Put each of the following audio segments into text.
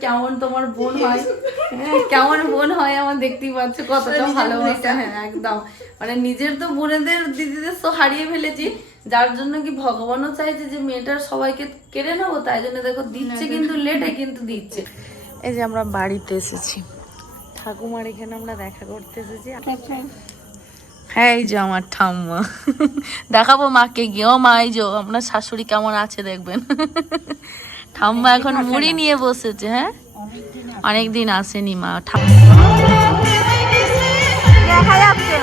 কেমন তোমার বোন হয়? হ্যাঁ, কেমন বোন হয় আমার দেখতেই পাচ্ছ কতটা ভালোবাসা। হ্যাঁ একদম। মানে নিজের তো বোনেদের দিদিদের তো হারিয়ে ফেলেছি। যার জন্য কি ভগবানও চাইছে যে মেয়েটার সবাইকে কেড়ে নেব? তাই জন্য দেখো দিচ্ছে কিন্তু লেটে কিন্তু দিচ্ছে। এই যে আমরা বাড়িতে এসেছি। ঠাকুমার এখানে আমরা দেখা করতে এসেছি। হ্যাঁ এই যে আমার ঠাম্মা। দেখাবো মাকে গিয়ে। ও মা এই যে আপনার শাশুড়ি কেমন আছে দেখবেন। ঠাম্মা এখন মুড়ি নিয়ে বসেছে হ্যাঁ? অনেকদিন আসেনি মা। ঠাম্মা দেখা যাচ্ছে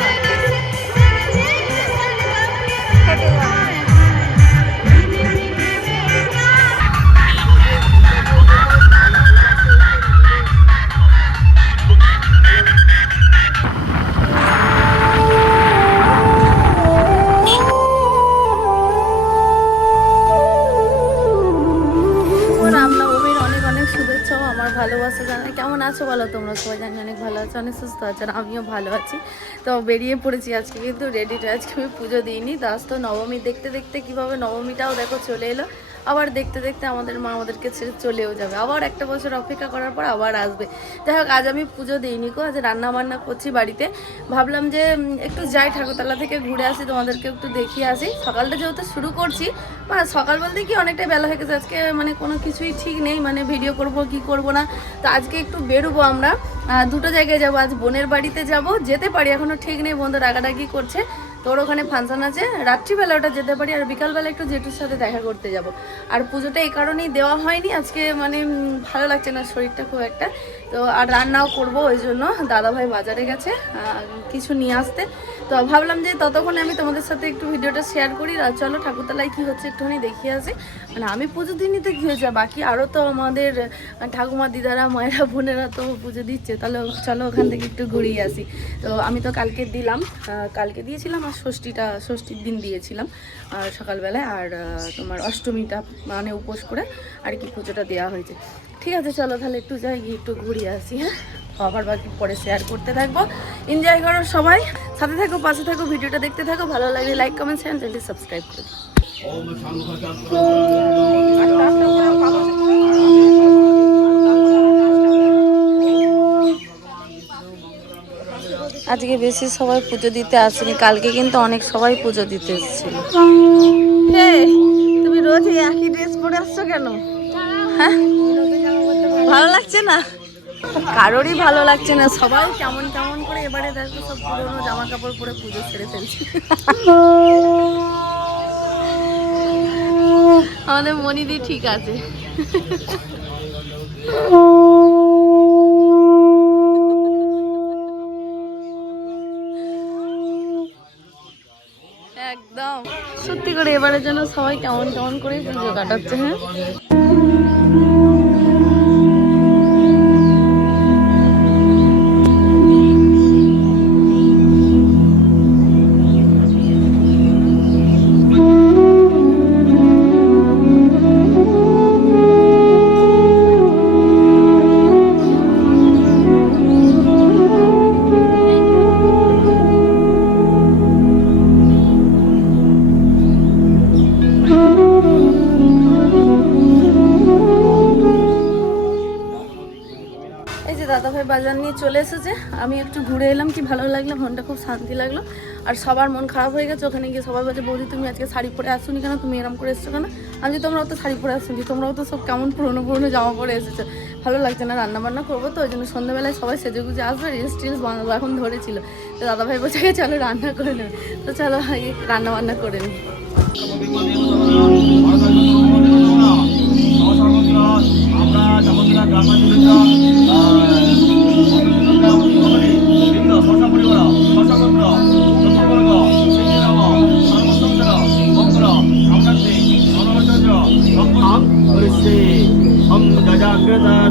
আছো বলো তোমরা? সবাই জানি অনেক ভালো আছো, অনেক সুস্থ আছো আর আমিও ভালো আছি। তো বেরিয়ে পড়েছি আজকে, কিন্তু রেডিটা আজকে আমি পুজো দিইনি। আজ তো নবমী, দেখতে দেখতে কীভাবে নবমীটাও দেখো চলে এলো। আবার দেখতে দেখতে আমাদের মা আমাদেরকে ছেড়ে চলেও যাবে। আবার একটা বছর অপেক্ষা করার পর আবার আসবে। যাই হোক, আজ আমি পুজো দিইনি কো আজ রান্না বান্না করছি বাড়িতে। ভাবলাম যে একটু যাই ঠাকুরতলা থেকে ঘুরে আসি, তোমাদেরকে একটু দেখিয়ে আসি। সকালটা যেহেতু শুরু করছি মানে সকাল বলতে কি অনেকটাই বেলা হয়ে গেছে। আজকে মানে কোনো কিছুই ঠিক নেই মানে ভিডিও করব কি করব না। তো আজকে একটু বেরোবো আমরা। দুটো জায়গায় যাব, আজ বোনের বাড়িতে যাব। যেতে পারি এখনও ঠিক নেই, বন্ধু রাগারাগি করছে। তোর ওখানে ফাংশন আছে? রাত্রিবেলা ওটা যেতে পারি, আর বিকালবেলা একটু জেঠুর সাথে দেখা করতে যাব। আর পুজোটা এই কারণেই দেওয়া হয়নি, আজকে মানে ভালো লাগছে না শরীরটা খুব একটা। তো আর রান্নাও করব, ওই জন্য দাদাভাই বাজারে গেছে কিছু নিয়ে আসতে। তো ভাবলাম যে ততক্ষণে আমি তোমাদের সাথে একটু ভিডিওটা শেয়ার করি, আর চলো ঠাকুরতলায় কী হচ্ছে একটুখানি দেখিয়ে আসি। মানে আমি পুজো দিনই তো কী হয়েছে বাকি আরও তো আমাদের ঠাকুমা, দিদারা, মায়েরা, বোনেরা তো পুজো দিচ্ছে, তাহলে চলো ওখান থেকে একটু ঘুরিয়ে আসি। তো আমি তো কালকে দিলাম কালকে দিয়েছিলাম আর ষষ্ঠীটা, ষষ্ঠীর দিন দিয়েছিলাম সকালবেলায়, আর তোমার অষ্টমীটা মানে উপোস করে আর কি পুজোটা দেওয়া হয়েছে। ঠিক আছে চলো তাহলে একটু যাই গিয়ে একটু ঘুরিয়ে আসি হ্যাঁ? আবার বাকি পরে শেয়ার করতে থাকব। এনজয় করো সবাই। সাথে থাকো পাশে থাকো ভিডিওটা দেখতে থাকো। ভালো লাগলে লাইক কমেন্ট শেয়ার চ্যানেলটি সাবস্ক্রাইব করে। আজকে বেশি সবাই পুজো দিতে আসেনি কালকে কিন্তু অনেক সবাই পুজো দিতে এসেছিল। তুমি রোজ একই ড্রেস পরে আসছো কেন? হ্যাঁ? ভালো লাগছে না? কারোরই ভালো লাগছে না। সবাই কেমন কেমন করে এবারে দেখো, সব পুরোনো জামা কাপড় পরে পুজো সেরে ফেলছে। আমাদের মনিদি ঠিক আছে। একদম। সত্যি করে এবারের জন্য সবাই কেমন কেমন করে পুজো কাটাচ্ছে হ্যাঁ? বাজার নিয়ে চলে এসেছে। আমি একটু ঘুরে এলাম, কি ভালো লাগল, মনটা খুব শান্তি লাগল। আর সবার মন খারাপ হয়ে গেছে, ওখানে গিয়ে সবাই বাজে বৌদি, তুমি আজকে শাড়ি পরে আসুনি কেন? তুমি এরম করে এসছো কেন? আমি তোমরাও তো শাড়ি পরে আসুনি, তোমরাও তো সব কেমন পুরনো পুরনো জামা পরে এসেছ। ভালো লাগছে না, রান্নাবান্না করব তো, ওই জন্য সন্ধ্যাবেলায় সবাই সেজে গুজে আসবে রিলস টিলস বানাবো, এখন ধরেছিল। তো দাদাভাই বলছে চলো রান্না করে নেবে। তো চলো রান্নাবান্না করে নিই। আমরা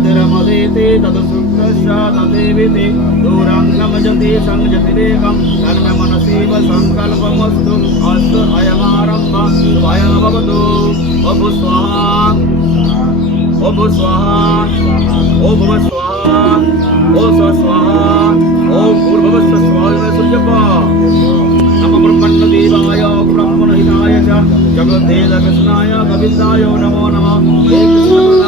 ధర్మదేతే తదసుక్షాదేవితే దూరాంగమజతి సంజతిరేకం కర్ణ మనసీవ సంకల్పమస్తు అస్తు అయమారంభ స్వయం భవతు స్వాహ ओम स्वाहा ओम भव स्वाहा ओम स्व स्वाहा ओम पूर्ववस्व स्वाहा सूर्यपा नम ब्रह्मण्य देवाय ब्रह्मण हिताय च जगदेव कृष्णाय गोविन्दाय नमो नमः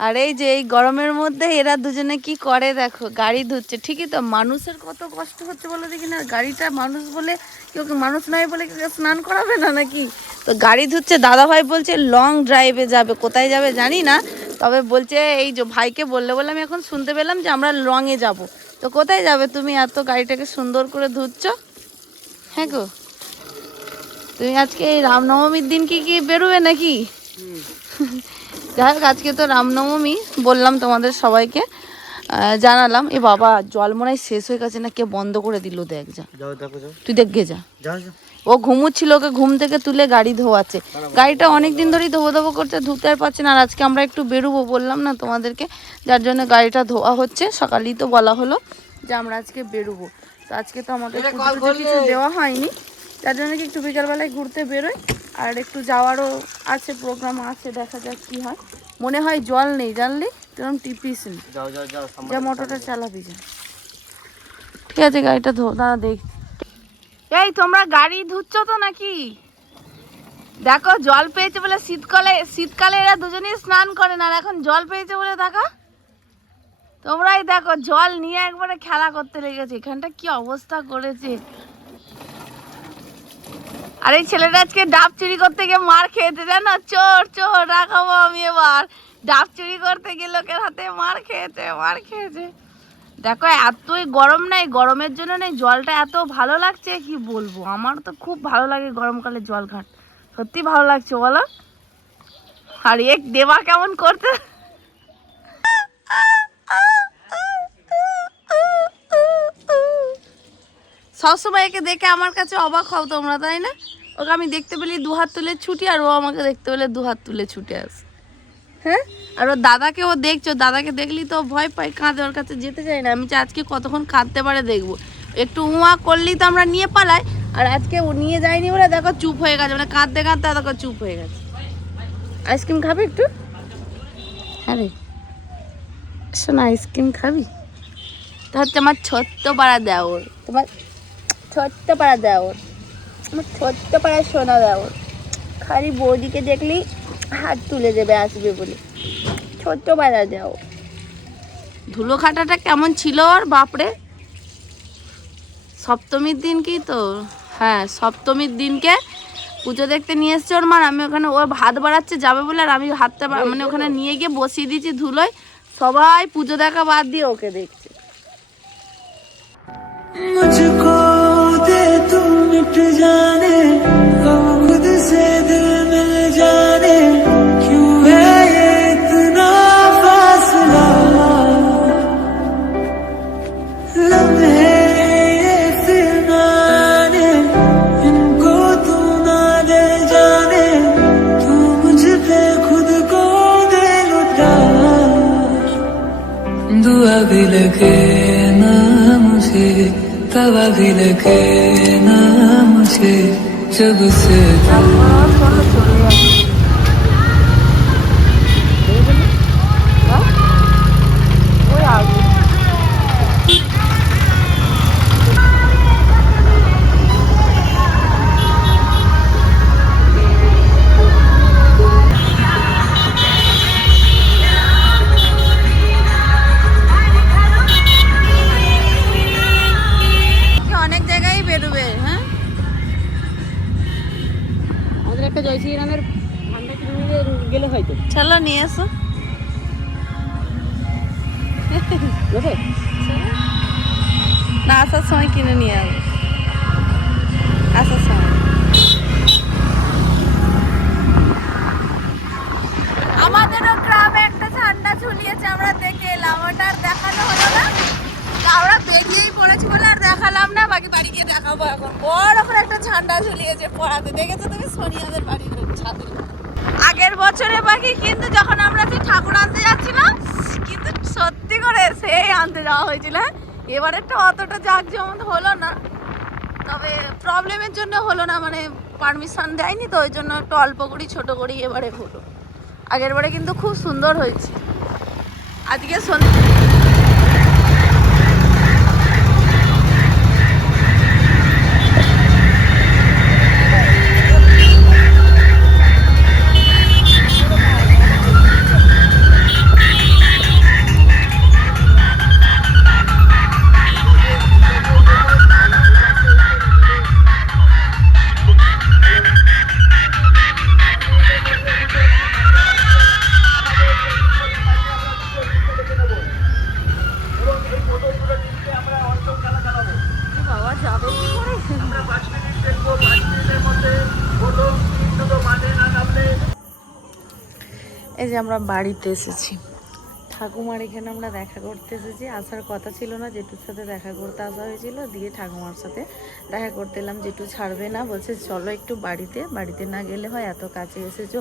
আর এই যে এই গরমের মধ্যে এরা দুজনে কি করে দেখো গাড়ি ধুচ্ছে। ঠিকই তো মানুষের কত কষ্ট হচ্ছে বলো দেখি না গাড়িটা মানুষ বলে কেউ মানুষ নয় বলে কেউ স্নান করাবে না নাকি? তো গাড়ি ধুচ্ছে দাদা ভাই বলছে লং ড্রাইভে যাবে কোথায় যাবে জানি না তবে বলছে এই যে ভাইকে বললে বলে আমি এখন শুনতে পেলাম যে আমরা লংয়ে যাব। তো কোথায় যাবে তুমি এত গাড়িটাকে সুন্দর করে ধুচ্ছ? হ্যাঁ গো। তুমি আজকে এই রামনবমীর দিন কি কি বেরোবে নাকি? যাই হোক আজকে তো রামনবমী বললাম তোমাদের সবাইকে জানালাম এ বাবা জল মনে শেষ হয়ে গেছে না কে বন্ধ করে দিল দেখ যা। দেখো তুই দেখবে যা। ও ঘুমুচ্ছিল ওকে ঘুম থেকে তুলে গাড়ি ধোয়াচ্ছে। গাড়িটা অনেক দিন ধরেই ধোবো ধোবো করতে ধুতে আর পারছে না আর আজকে আমরা একটু বেরোবো বললাম না তোমাদেরকে যার জন্য গাড়িটা ধোয়া হচ্ছে সকালেই তো বলা হলো যে আমরা আজকে বেরোবো। তো আজকে তো আমাদের কিছু দেওয়া হয়নি যার জন্য কি একটু বিকালবেলায় ঘুরতে বেরোই? আর একটু যাওয়ারও আছে প্রোগ্রাম আছে দেখা যাক কি হয়। মনে হয় জল নেই জানলি? তেরম টিপিস নি যাও যাও যাও যা মোটরটা চালাবি যা। ঠিক আছে গাড়িটা ধো দাঁড়া দেখ। এই তোমরা গাড়ি ধুচ্ছ তো নাকি? দেখো জল পেয়েছে বলে শীতকালে শীতকালে এরা দুজনেই স্নান করে না আর এখন জল পেয়েছে বলে দেখো? তোমরাই দেখো জল নিয়ে একবারে খেলা করতে লেগেছে। এখানটা কি অবস্থা করেছে? আর এই ছেলেটা আজকে ডাব চুরি করতে গিয়ে মার খেয়েছে, জানো? চোর চোর রাখাবো আমি এবার। ডাব চুরি করতে গিয়ে লোকের হাতে মার খেয়েছে মার খেয়েছে। দেখো, এতই গরম নাই গরমের জন্য নেই জলটা এত ভালো লাগছে, কি বলব? আমার তো খুব ভালো লাগে গরমকালে জল ঘাট সত্যি ভালো লাগছে, বলো? আর এক দেবা কেমন করতে সবসময় একে দেখে আমার কাছে অবাক হও তোমরা, তাই না? ওকে আমি দেখতে পেলে দু হাত তুলে ছুটি, আর ও আমাকে দেখতে পেলে দু হাত তুলে ছুটে আসে। হ্যাঁ? আর ওর দাদাকে ও দেখছ দাদাকে দেখলি তো ভয় পাই কাঁদে, ওর কাছে যেতে চাই না। আমি আজকে কতক্ষণ কাঁদতে পারে দেখব। একটু উমা করলেই তো আমরা নিয়ে পালাই, আর আজকে ও নিয়ে যায়নি বলে দেখো চুপ হয়ে গেছে মানে কাঁদতে কাঁদতে দেখো চুপ হয়ে গেছে। আইসক্রিম খাবে একটু? হ্যাঁ রে। শোনা, আইসক্রিম খাবি? তা হচ্ছে আমার ছোট্ট পাড়া দেওর। তোমার ছোট্ট পাড়া দেওয়ার আমার ছোট্ট পাড়া সোনা দেওর। খালি বৌদিকে দেখলেই হাত তুলে দেবে আসবে বলে। ছোট্ট পাড়া দেও ধুলো খাটাটা কেমন ছিল ওর? বাপরে। সপ্তমীর দিন কি তো। হ্যাঁ সপ্তমীর দিনকে পুজো দেখতে নিয়ে এসছে ওর মার আমি ওখানে ওর হাত বাড়াচ্ছে যাবে বলে আর আমি হাতটা মানে ওখানে নিয়ে গিয়ে বসিয়ে দিয়েছি ধুলোয়। সবাই পুজো দেখা বাদ দিয়ে ওকে দেখছে। मिट जाने हम खुद से दिल मिल जाने क्यों है ये इतना फासला लम्हे ये फिरनाने इनको तू ना दे जाने तू मुझ पे खुद को दे लुटा दुआ भी लगे ना मुझे तवा भी लगे ना मुझे जब से না আসার সময় কিনে নিয়ে আসব আসার সময় আমাদেরও গ্রামে একটা ঝান্ডা ঝুলিয়েছে আমরা দেখে এলাম। ওটা আর দেখানো হলো না। তা আমরা বেরিয়েই পড়েছি বলে আর দেখালাম না বাকি বাড়ি গিয়ে দেখাবো এখন। বড় করে একটা ঝান্ডা ঝুলিয়েছে পড়াতে। দেখেছ তুমি? সোনিয়াদের বাড়ির ছাদে। আগের বছরে বাকি কিন্তু যখন আমরা সেই ঠাকুর আনতে যাচ্ছিলাম কিন্তু সত্যি করে যাওয়া হয়েছিল হ্যাঁ? এবারে তো অতটা যেমন হলো না। তবে প্রবলেমের জন্য হলো না মানে পারমিশন দেয়নি, তো ওই জন্য একটু অল্প করি ছোটো করি এবারে হলো। আগের বারে কিন্তু খুব সুন্দর হয়েছে। আজকে সন্ধে এই যে আমরা বাড়িতে এসেছি। ঠাকুমার এখানে আমরা দেখা করতে এসেছি। আসার কথা ছিল না, জেঠুর সাথে দেখা করতে আসা হয়েছিল। দিয়ে ঠাকুমার সাথে দেখা করতে এলাম। জেঠু ছাড়বে না, বলছে, চলো একটু বাড়িতে। বাড়িতে না গেলে হয়, এত কাছে এসেছ,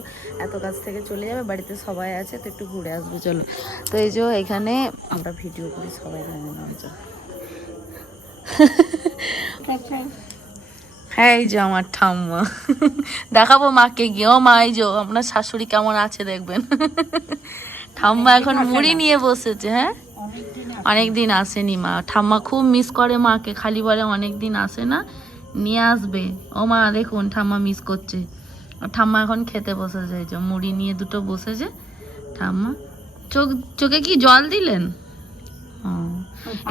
এত কাছ থেকে চলে যাবে, বাড়িতে সবাই আছে, তো একটু ঘুরে আসব, চলো। তো এই যে এখানে আমরা ভিডিও করি সবাই জানে না। হ্যাঁ এই যে আমার ঠাম্মা। দেখাবো মাকে গিয়ে। ও মা এই যে আপনার শাশুড়ি কেমন আছে দেখবেন। ঠাম্মা এখন মুড়ি নিয়ে বসেছে হ্যাঁ? অনেক দিন আসেনি মা। ঠাম্মা খুব মিস করে মাকে খালি বলে অনেক দিন আসে না নিয়ে আসবে। ও মা দেখুন ঠাম্মা মিস করছে। ঠাম্মা এখন খেতে বসেছে এই যে মুড়ি নিয়ে দুটো বসেছে। ঠাম্মা চোখ চোখে কি জল দিলেন? ও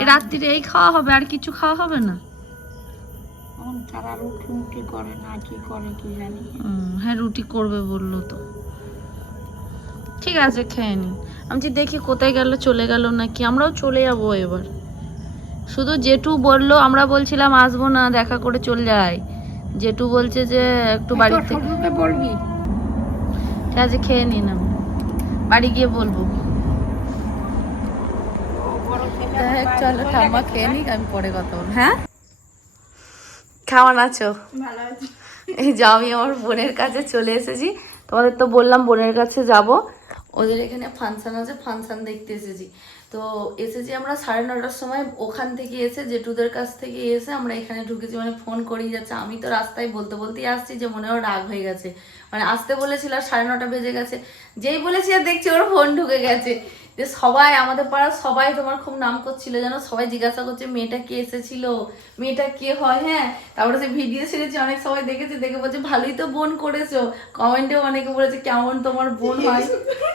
এই রাত্রিরে এই খাওয়া হবে আর কিছু খাওয়া হবে না? তারা রুটি মুটি করে না কি করে কি জানি। হ্যাঁ রুটি করবে বলল তো। ঠিক আছে খেয়ে নিন। আমি যে দেখি কোথায় গেল চলে গেল নাকি আমরাও চলে যাব এবার। শুধু জেঠু বলল আমরা বলছিলাম আসব না দেখা করে চলে যাই জেঠু বলছে যে একটু বাড়ি থেকে শ্বশুরকে বলবি? ঠিক আছে খেয়ে নিন আমি। বাড়ি গিয়ে বলব। চলো ঠাম্মা খেয়ে নিক আমি পরে কথা বলব। হ্যাঁ? কেমন আছো? এই যে আমি আমার বোনের কাছে চলে এসেছি। তোমাদের তো বললাম বোনের কাছে যাব। ওদের এখানে ফাংশন আছে ফাংশন দেখতে এসেছি। তো এসেছি আমরা সাড়ে নটার সময়। ওখান থেকে এসে জেঠুদের কাছ থেকে এসে আমরা এখানে ঢুকেছি। মানে ফোন করেই যাচ্ছে। আমি তো রাস্তায় বলতে বলতেই আসছি যে মনে হয় রাগ হয়ে গেছে। মানে আসতে বলেছিল আর সাড়ে নটা বেজে গেছে। যেই বলেছি আর দেখছি ওর ফোন ঢুকে গেছে। যে সবাই আমাদের পাড়ার সবাই তোমার খুব নাম করছিল যেন সবাই জিজ্ঞাসা করছে মেয়েটা কে এসেছিল? মেয়েটা কে হয়? হ্যাঁ তারপরে সে ভিডিও ছেড়েছি অনেক সবাই দেখেছে দেখে বলছে ভালোই তো বোন করেছ। কমেন্টেও অনেকে বলেছে কেমন তোমার বোন হয়?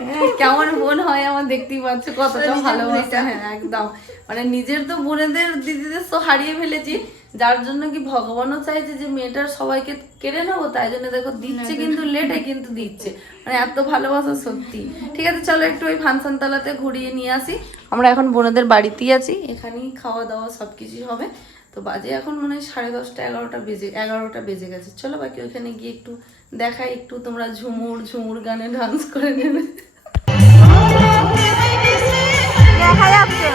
হ্যাঁ কেমন বোন হয় আমার দেখতেই পাচ্ছ কতটা ভালোবাসা। হ্যাঁ একদম। মানে নিজের তো বোনেদের দিদিদের তো হারিয়ে ফেলেছি। যার জন্য কি ভগবানও চাইছে যে মেয়েটার সবাইকে কেড়ে নেব? তাই জন্য দেখো দিচ্ছে কিন্তু লেটে কিন্তু দিচ্ছে। মানে এত ভালোবাসা সত্যি। ঠিক আছে চলো একটু ওই ফাংশন তালাতে ঘুরিয়ে নিয়ে আসি। আমরা এখন বোনেদের বাড়িতেই আছি। এখানেই খাওয়া দাওয়া সব কিছুই হবে। তো বাজে এখন মনে হয় সাড়ে দশটা এগারোটা বেজে এগারোটা বেজে গেছে। চলো বাকি ওখানে গিয়ে একটু দেখাই একটু তোমরা ঝুমুর ঝুমুর গানে ডান্স করে নেবে। দেখা যাচ্ছে